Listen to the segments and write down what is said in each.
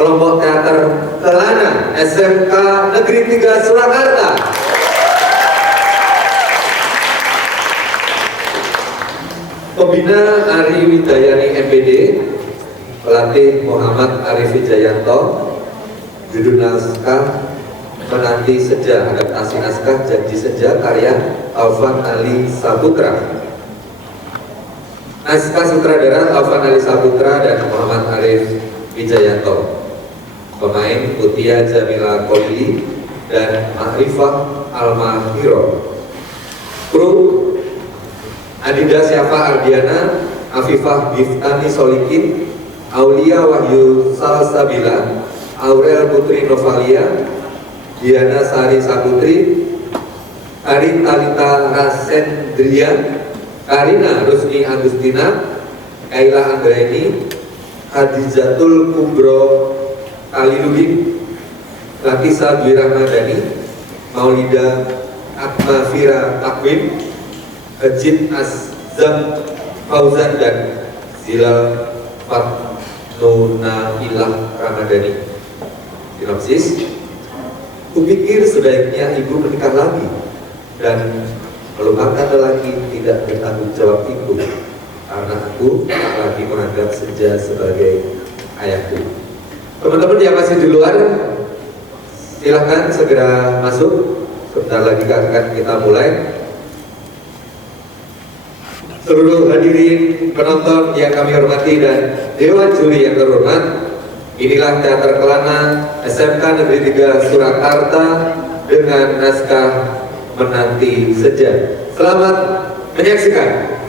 kelompok teater Kelana SMK Negeri 3 Surakarta. Pembina Ari Widayani MPD, pelatih Muhammad Arif Wijayanto, judul naskah Menanti Senja, adaptasi naskah Janji Senja karya Alvan Ali Saputra. Naskah sutradara Alvan Ali Saputra dan Muhammad Arif Wijayanto. Pemain Mutia Jamila Kolili dan Mahrifah Alma Hiro. Kru Adida Syafa Ardiana, Afifah Giftani Solikin, Aulia Wahyu Salsabila, Aurel Putri Novalia, Diana Sari Saputri, Arin Talita Rasendria, Karina Rusni Agustina, Kaila Anggraini, Hadijatul Kubro Kaliludin, Lakisa Dwi Ramadhani, Maulida Akmafira Takwim, Ajit Azam Fauzan dan Zilal Fatnuna Ilah Ramadhani. Sinopsis: kupikir sebaiknya ibu menikah lagi dan melupakan lelaki tidak bertanggung jawab itu, karena aku tak lagi menganggap Senja sebagai ayahku. Teman-teman yang masih di luar, silahkan segera masuk. Sebentar lagi akan kita mulai. Seluruh hadirin penonton yang kami hormati dan Dewan Juri yang terhormat, inilah Teater Kelana SMK Negeri 3 Surakarta dengan naskah Menanti Senja. Selamat menyaksikan.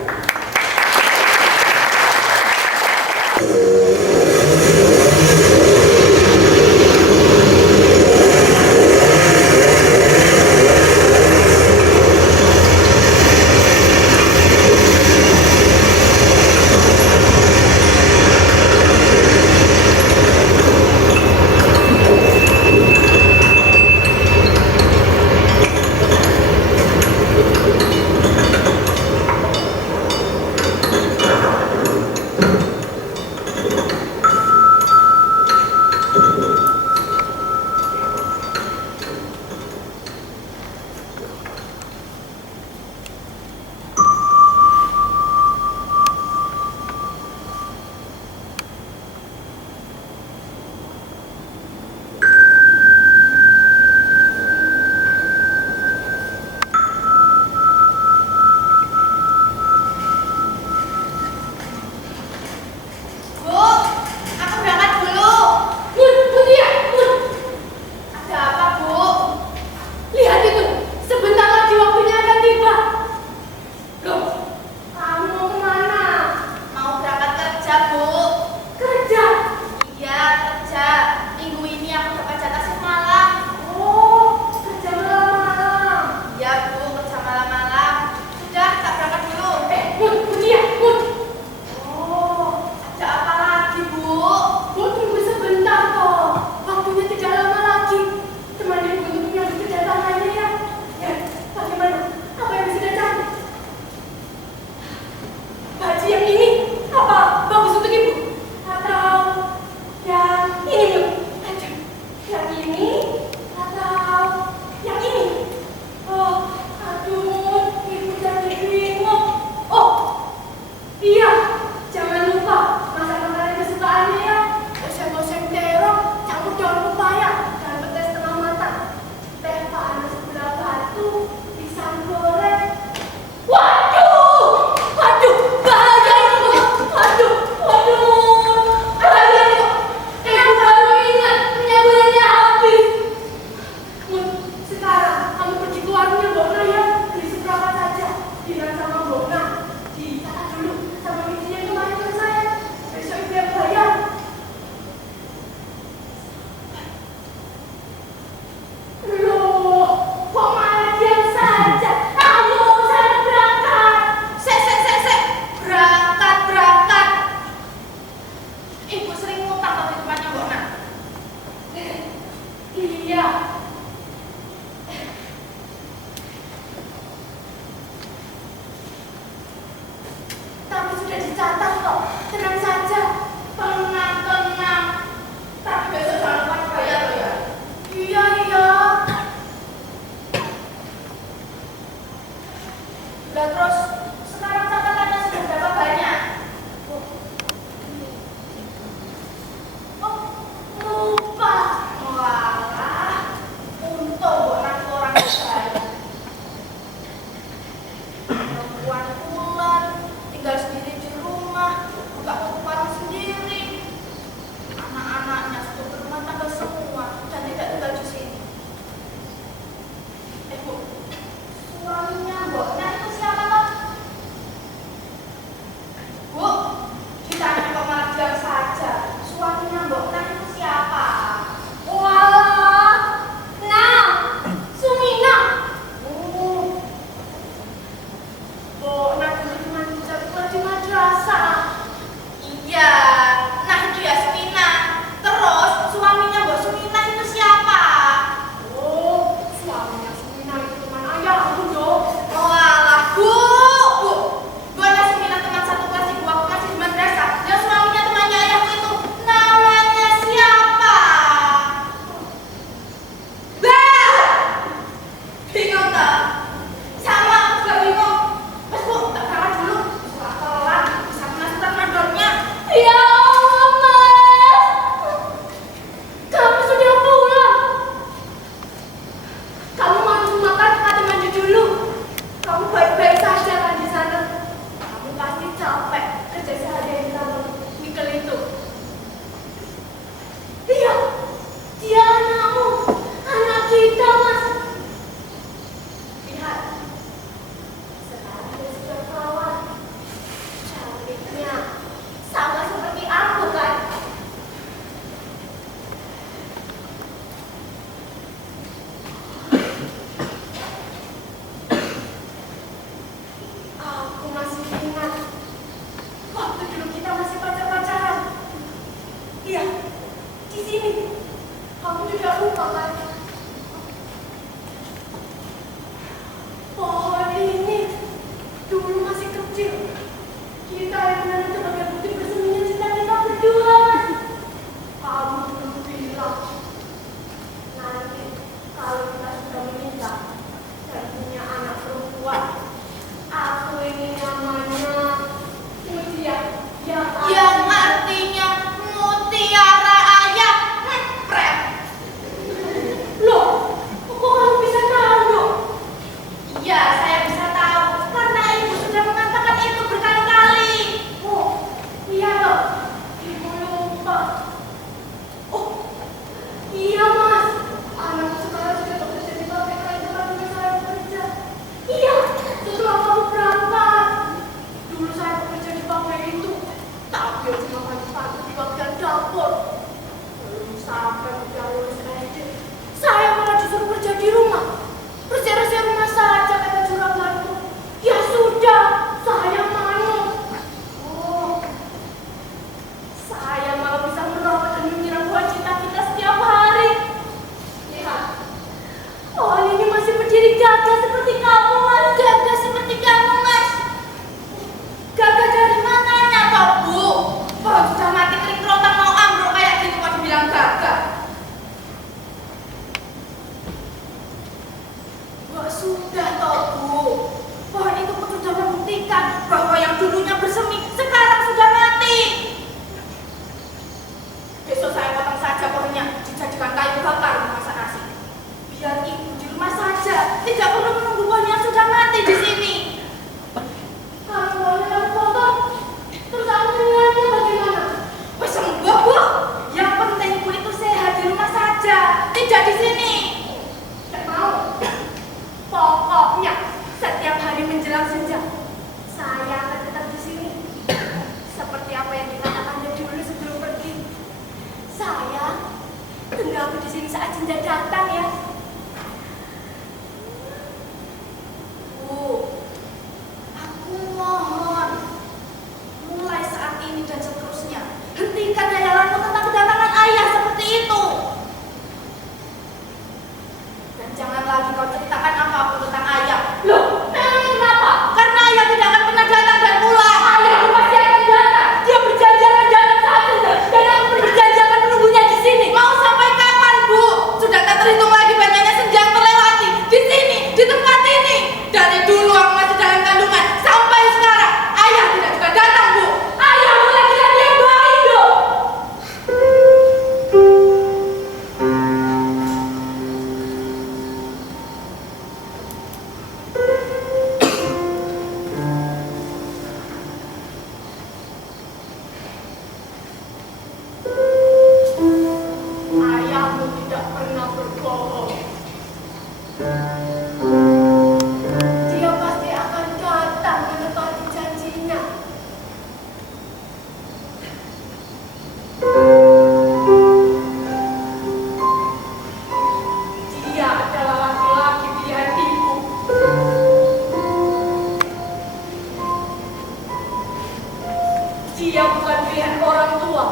yang bekerja di pabrik itu, tapi yang cuma bantu di bagian dapur. Belum sampai udah lulus SD, saya malah disuruh kerja di rumah. Bersih-bersih rumah saja kata juraganku. Ya sudah, saya mau. Oh, saya malah bisa merawat dan menyiram buah cinta kita setiap hari. Lihat, oh ini masih berdiri gagah seperti kamu, Mas. Gagah seperti kamu, Mas. Gagah dari mananya, toh, Bu? Pohon sudah mati kering kerontang mau ambruk kayak gitu kok dibilang gagah. Wah, sudah toh, Bu. Pohon itu pun sudah membuktikan bahwa yang dulunya bersemi sekarang sudah mati. Besok saya potong saja pohonnya, dijadikan kayu bakar memasak nasi. Biar ibu di rumah saja, tidak perlu menunggu pohon yang sudah mati di sini. Kalau pohon yang potong, terus aku mengingatnya bagaimana? Wes sembuh, Bu. Yang penting Bu itu sehat di rumah saja, tidak di sini. Tidak mau. Pokoknya setiap hari menjelang senja, saya akan tetap di sini. Seperti apa yang dikatakan dari dulu sebelum pergi. Saya tunggu aku di sini saat senja datang ya. Bu, aku mohon, mulai saat ini dan seterusnya, hentikan hayalanmu tentang kedatangan ayah seperti itu. Dan jangan lagi kau ceritakan apapun tentang ayah. Loh, memang kenapa? Karena ayah tidak akan pernah datang dan pulang. Ayah itu pasti akan datang. Dia berjanji akan datang saat itu. Dan aku berjanji akan menunggunya di sini. Mau sampai kapan, Bu? Sudah tak terhitung lagi banyaknya senja yang terlewati. Di sini, di tempat ini. Dari dulu aku masih dalam kandungan. Sampai sekarang, ayah tidak juga datang, Bu. Ayah mulai laki-laki yang baik, dong. Ayahmu tidak pernah berbohong. Dia pasti akan datang menepati janjinya. Dia adalah laki-laki pilihan ibu. Dia bukan pilihan orang tua.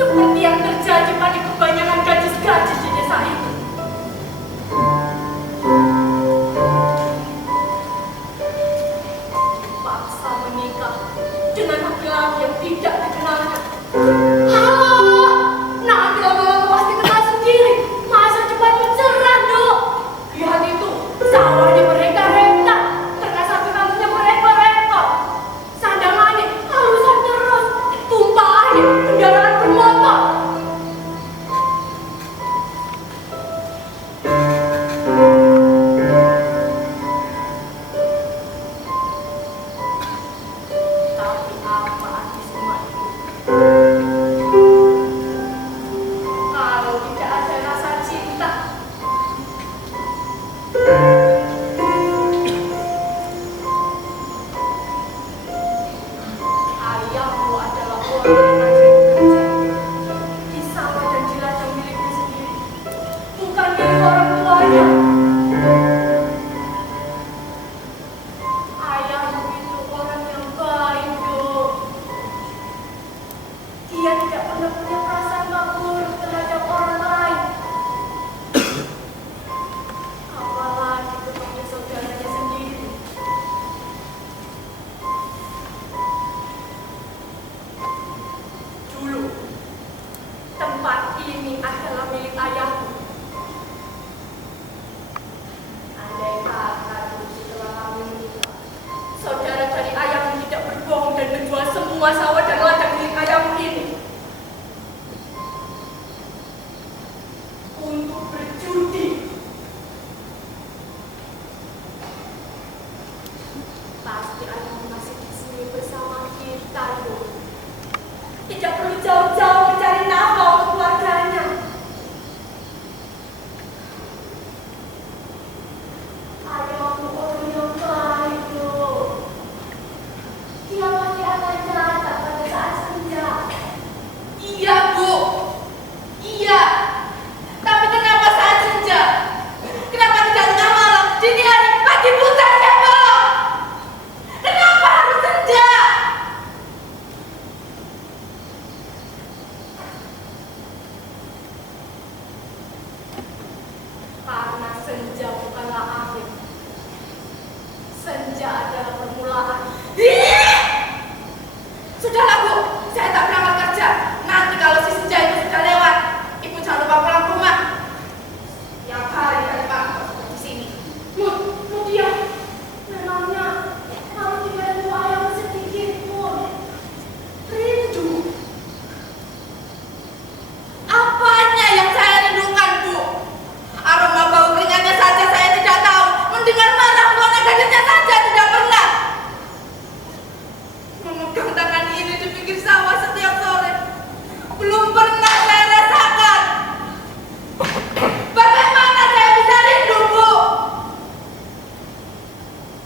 Seperti yang terjadi pada kebanyakan gadis-gadis di desa itu. Paksa menikah dengan laki-laki yang tidak dikenalnya. Halo, nanti lama-lama pasti kenal sendiri. Masa cepat bercerai, Dok? Lihat itu, sawahnya mereka-reka, ternak sapi kampungnya berekor-ekor. Sandangannya halusan terus, tumpahannya kendaraan bermotor. Tapi apa arti semua itu? Kalau tidak ada rasa cinta, ayahmu adalah orang yang rajin bekerja di sawah dan di ladang miliknya sendiri, bukan milik orang tuanya. Ayahmu itu orang yang baik, Dok. Dia tidak pernah punya perasaan buruk terhadap orang lain. Apalagi kepada saudaranya sendiri. Dulu, tempat ini adalah milik ayahmu. Andai kata dulu setelah kamu menikah, saudara dari ayahmu tidak berbohong dan menjual semua sawah dan ladang milik ayahmu ini untuk berjudi. Pasti ayahmu masih di sini bersama kita, Dok. Tidak perlu jauh-jauh mencari nafkah untuk keluarganya. Ayahmu orang yang baik, Dok. Dia Iya, tapi kenapa saat senja? Kenapa tidak tengah malam, dini hari, pagi buta siapa? Kenapa harus senja? Karena senja bukanlah akhir. Senja adalah permulaan. Sudahlah Bu, saya tak berangkat kerja. Nanti kalau si senja itu sudah lewat, Ibu jangan lupa pulang ke rumah. Yang hari dari Pak di sini. Bu dia, memangnya kamu tidak ada ayam sedikit pun. Rindu. Apanya yang saya rindukan, Bu? Aroma bau keringatnya saja saya tidak tahu. Mendengar marah buana gadisnya saja tidak pernah. Memegang tangan ini di pinggir sawah setiap sore. Belum pernah saya rasakan. Bagaimana saya bisa rindu, Bu?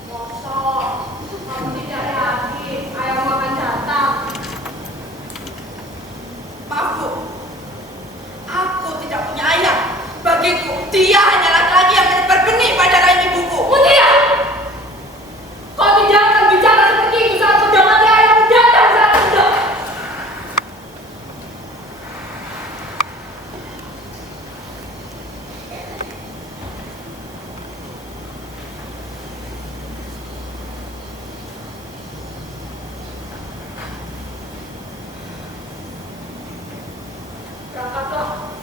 Mosok, kamu tidak yakin ayam akan datang? Maaf, Bu. Aku tidak punya ayah. Bagiku, dia hanya laki-laki yang menyebar benih pada rahim ibuku. Mutia! Kau tidak akan bicara seperti itu saat sudah mati ayam datang saat sudah. Berangkatlah.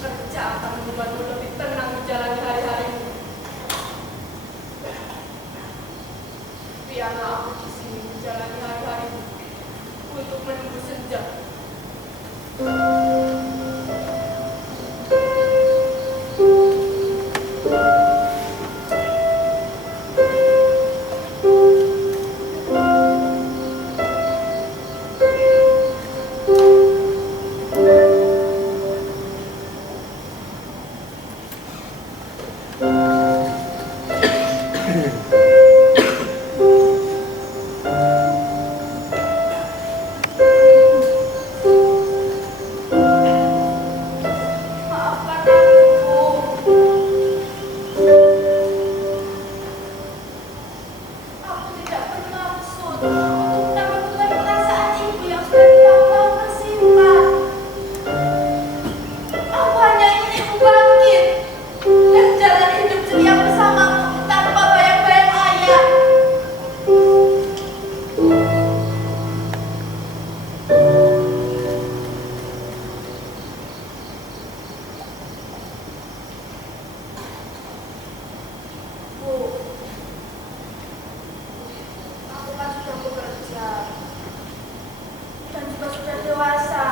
Kerja akan membuatmu lebih tenang menjalani hari-harimu. Biarlah aku di sini menjalani hari-harimu untuk menunggu senja. Maafkan aku. Aku tidak bermaksud untuk menaklukkan perasaan ibu yang sudah bertahun-tahun tersimpan. Aku hanya ingin ibu bangkit dan jalani hidup ceria bersamaku tanpa bayang-bayang ayah. Bu, aku kan sudah bekerja dan juga sudah dewasa.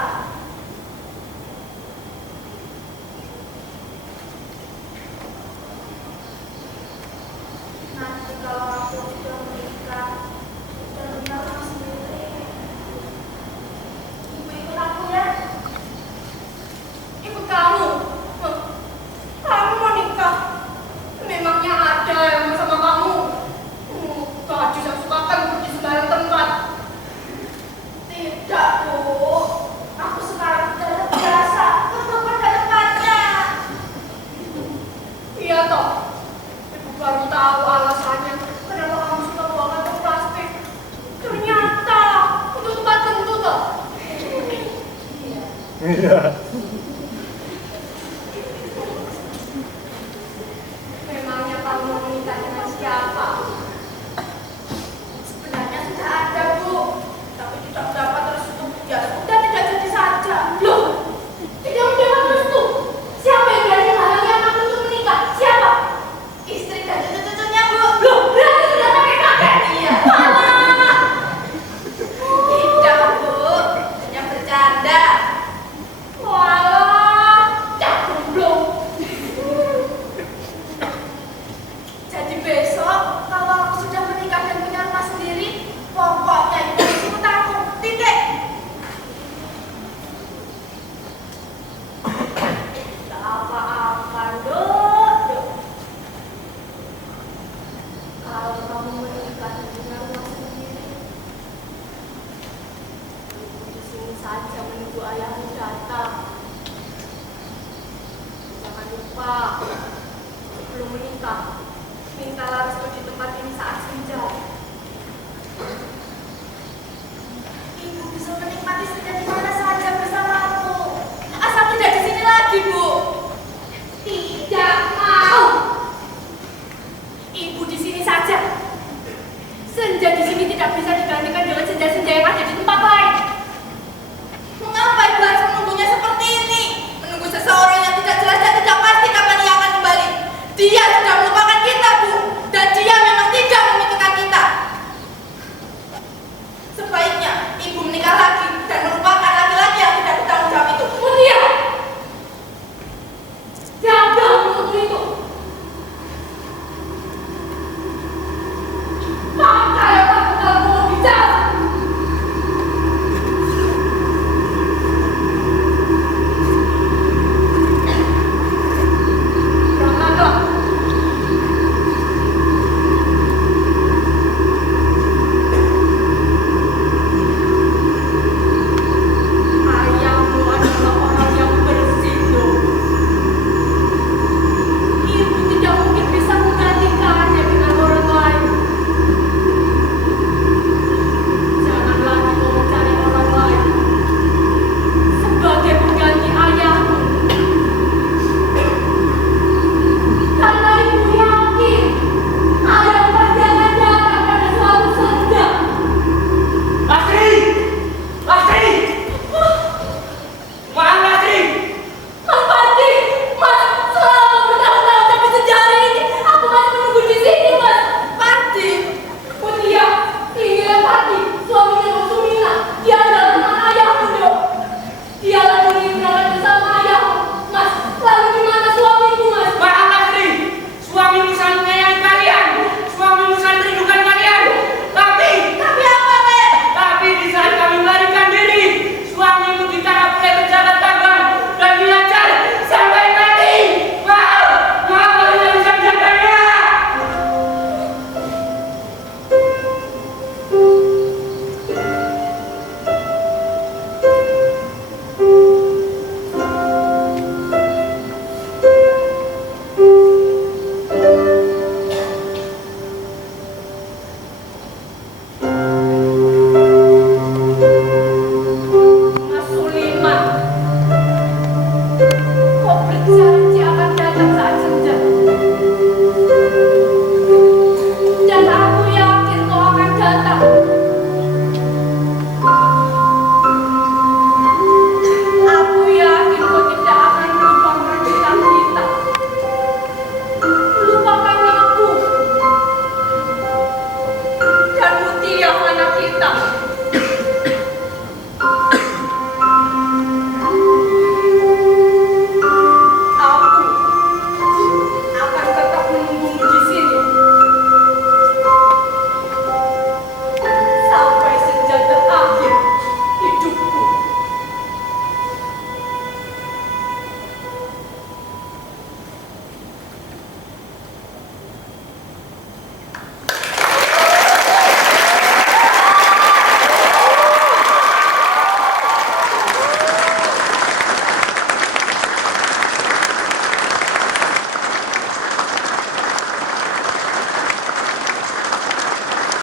Nanti kalau aku sudah menikah dan punya rumah sendiri, ibu ikut aku ya. Ikut kamu? Kamu mau nikah? Memangnya ada yang mau sama kamu? Gadis yang suka tengkur di sembarang tempat. Tidak, Bu. Aku sekarang sudah terbiasa untuk pada tempatnya. Iya toh. Ibu baru tahu alasannya kenapa kamu suka bawa kantong plastik. Ternyata untuk tempat kentut toh. Iya. Memangnya kamu mau menikah dengan siapa? Sebenarnya sudah ada, Bu, tapi tidak dapat restu. Ya sudah, tidak jadi saja. Loh, tidak mendapat restu. Siapa yang berani menghalangi anakku untuk menikah? Siapa? Istri dan cucu-cucunya, Bu. Loh, berarti sudah kakek-kakek. Iya. Malah. Tidak, Bu, hanya bercanda. Walah, cak goblok. Jadi besok kalau aku sudah menikah dan punya rumah sendiri, pokoknya ibu ikut aku. Titik. Tidak apa-apa, Dok. Kalau kamu menikah dan punya rumah sendiri, ibu di sini saja menunggu ayahmu datang. datang. Jangan lupa, sebelum menikah, mintalah restu di tempat ini saat senja. Ibu bisa menikmati senja di mana